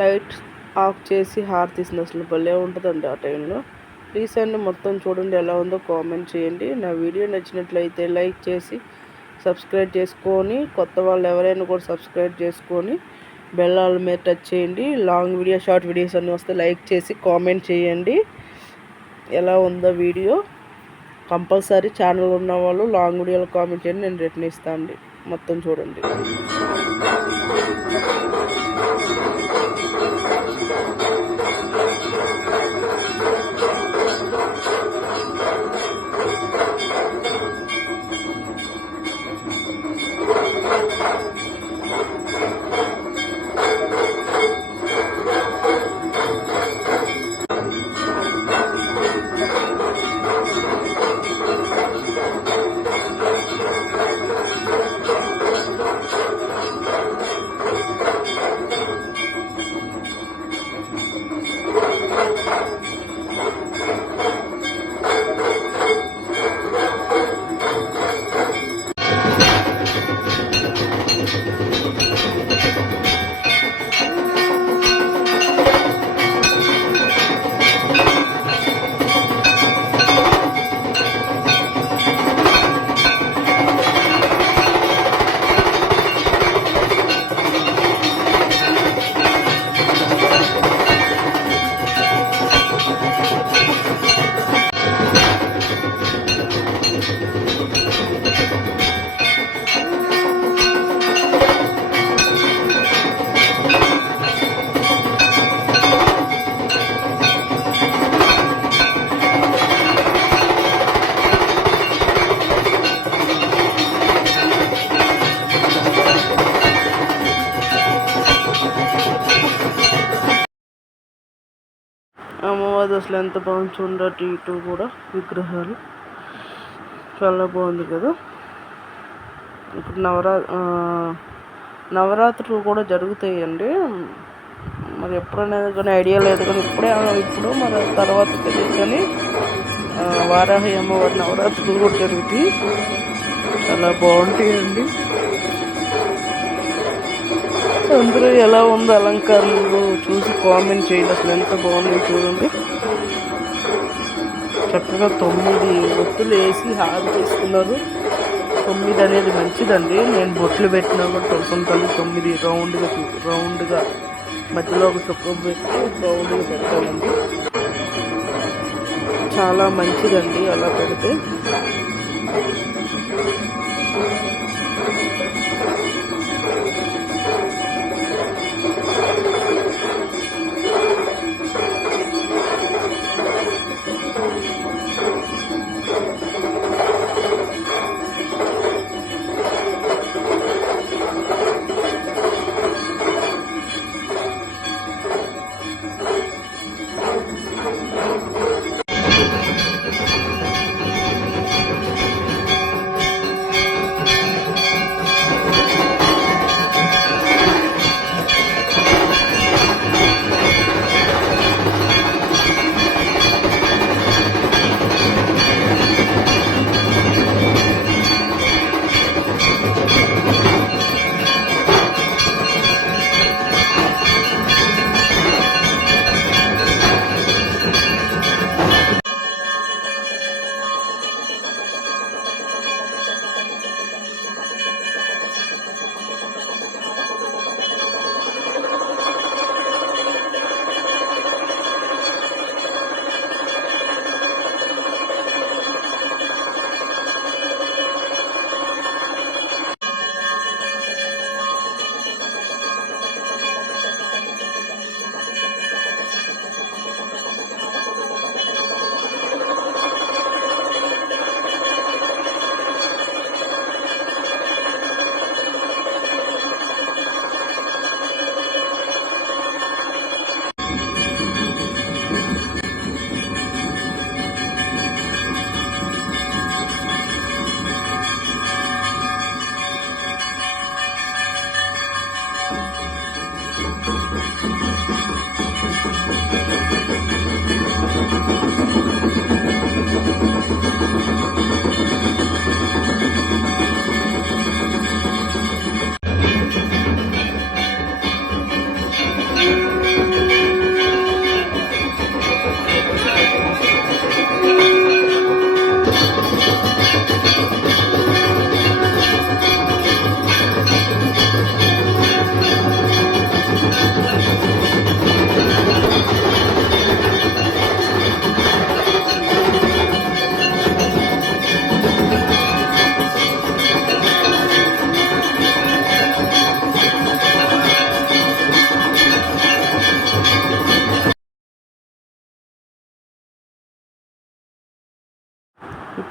Light of చేసి హారతిస్తుంది. అసలు భలే ఉంటుందండి ఆ టైంలో. ప్లీజ్ అండి మొత్తం చూడండి ఎలా ఉందో కామెంట్ చేయండి. నా వీడియో నచ్చినట్లయితే లైక్ చేసి సబ్స్క్రైబ్ చేసుకొని, కొత్త వాళ్ళు ఎవరైనా కూడా సబ్స్క్రైబ్ చేసుకొని బెల్లాల మీద టచ్ చేయండి. లాంగ్ వీడియో షార్ట్ వీడియోస్ అన్నీ వస్తే లైక్ చేసి కామెంట్ చేయండి ఎలా ఉందో వీడియో. కంపల్సరీ ఛానల్ ఉన్న వాళ్ళు లాంగ్ వీడియోలో కామెంట్ చేయండి, నేను రిటర్న్ ఇస్తాను అండి. మొత్తం చూడండి. అమ్మవారి అసలు ఎంత బాగుంది చూడండి. అటు ఇటు కూడా విగ్రహాలు చాలా బాగుంది కదా. ఇప్పుడు నవరాత్రులు కూడా జరుగుతాయండి. మరి ఎప్పుడనేది కానీ ఐడియా లేదు, కానీ ఇప్పుడు మరి తర్వాత తెలియదు. కానీ వారాహి అమ్మవారి నవరాత్రులు కూడా జరుగుతాయి, చాలా బాగుంటాయండి. అందరూ ఎలా ఉందో అలంకరణలు చూసి కామెంట్ చేయండి. అసలు ఎంత బాగున్నాయి చూడండి. చక్కగా 9 ఒత్తులు వేసి హారతి తీసుకున్నారు. 9 అనేది మంచిదండి. నేను బొట్లు పెట్టినా కూడా తొలసంతాలు 9 రౌండ్గా మధ్యలో ఒక చుక్క పెట్టి రౌండ్గా పెట్టాలండి. చాలా మంచిదండి అలా పెడితే.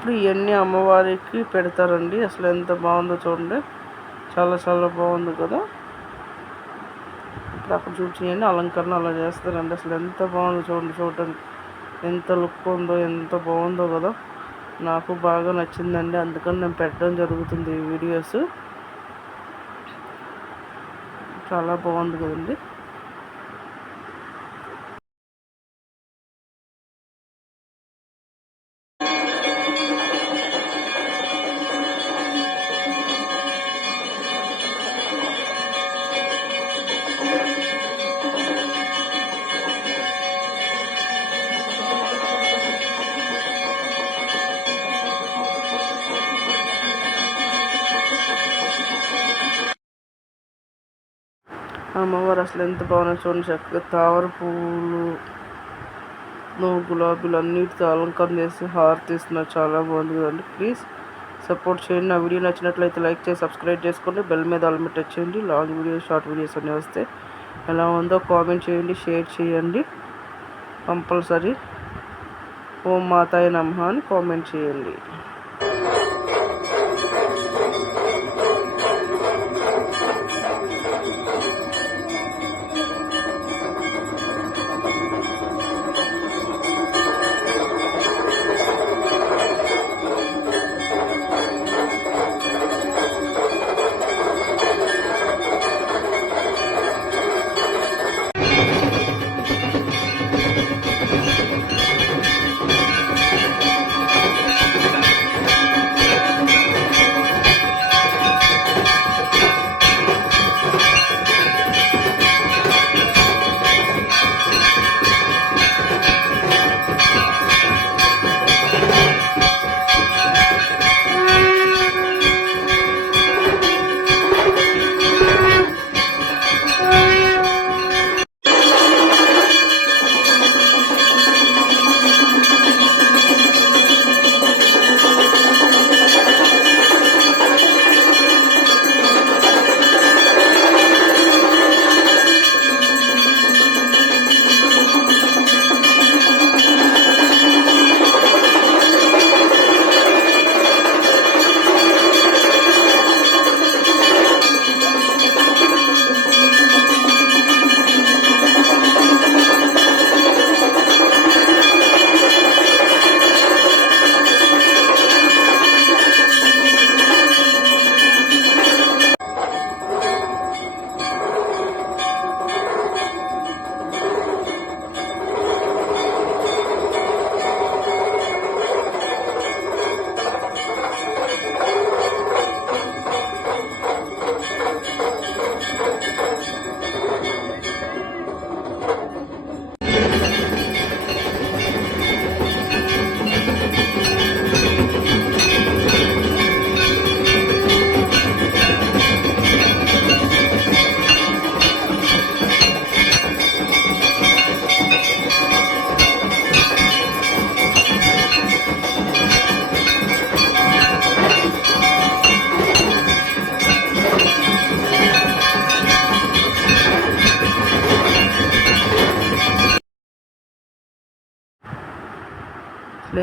ఎప్పుడు ఇవన్నీ అమ్మవారికి పెడతారండి. అసలు ఎంత బాగుందో చూడండి, చాలా చాలా బాగుంది కదా. ఇప్పుడు అక్కడ చూపించండి అలంకరణ అలా చేస్తారండి. అసలు ఎంత బాగుందో చూడండి, చూడటానికి ఎంత లుక్ ఉందో, ఎంత బాగుందో కదా. నాకు బాగా నచ్చిందండి, అందుకని నేను పెట్టడం జరుగుతుంది ఈ వీడియోస్. చాలా బాగుంది కదండి. అమ్మవారు అసలు ఎంత బాగున్నాయి చూడండి. చక్కగా తామర పువ్వులు, గులాబీలు అన్నిటితో అలంకరణ చేసి హారతి ఇస్తున్నారు. చాలా బాగుంది కదండి. ప్లీజ్ సపోర్ట్ చేయండి. నా వీడియో నచ్చినట్లయితే లైక్ చేసి సబ్స్క్రైబ్ చేసుకోండి. బెల్ మీద ఆల్ మీద టచ్ చేయండి. లాంగ్ వీడియోస్, షార్ట్ వీడియోస్ అన్నీ వస్తే ఎలా ఉందో కామెంట్ చేయండి, షేర్ చేయండి కంపల్సరీ. ఓం మాతాయ నమః అని కామెంట్ చేయండి.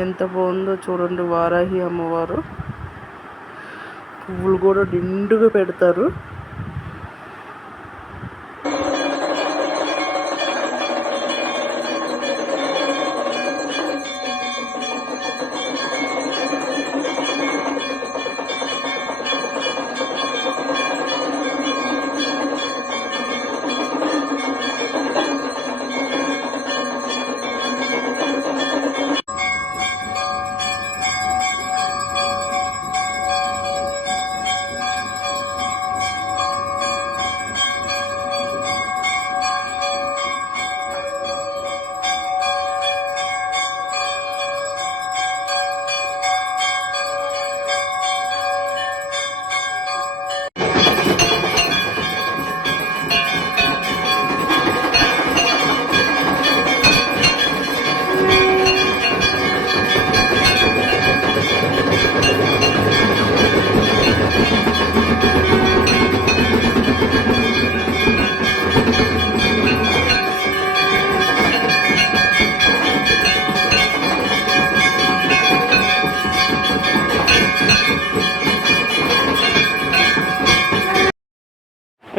ఎంత బాగుందో చూడండి. వారాహి అమ్మవారు పువ్వులు కూడా నిండుగా పెడతారు.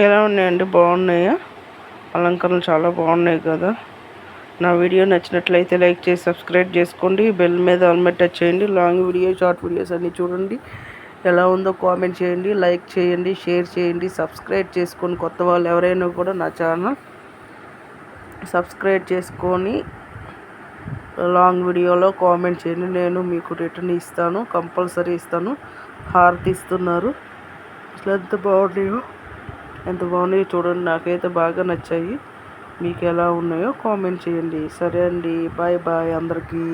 ఎలా ఉన్నాయండి? బాగున్నాయా? అలంకరణలు చాలా బాగున్నాయి కదా. నా వీడియో నచ్చినట్లయితే లైక్ చేసి సబ్స్క్రైబ్ చేసుకోండి. బెల్ మీద ఆల్ మీద టచ్ చేయండి. లాంగ్ వీడియో, షార్ట్ వీడియోస్ అన్నీ చూడండి. ఎలా ఉందో కామెంట్ చేయండి, లైక్ చేయండి, షేర్ చేయండి, సబ్స్క్రైబ్ చేసుకొని కొత్త వాళ్ళు ఎవరైనా కూడా నా ఛానల్ సబ్స్క్రైబ్ చేసుకొని లాంగ్ వీడియోలో కామెంట్ చేయండి. నేను మీకు రిటర్న్ ఇస్తాను, కంపల్సరీ ఇస్తాను. హారతి ఇస్తున్నారు. అసలు ఎంత బాగున్నాయో చూడండి. నాకైతే బాగా నచ్చాయి. మీకు ఎలా ఉన్నాయో కామెంట్ చేయండి. సరే అండి, బాయ్ బాయ్ అందరికీ.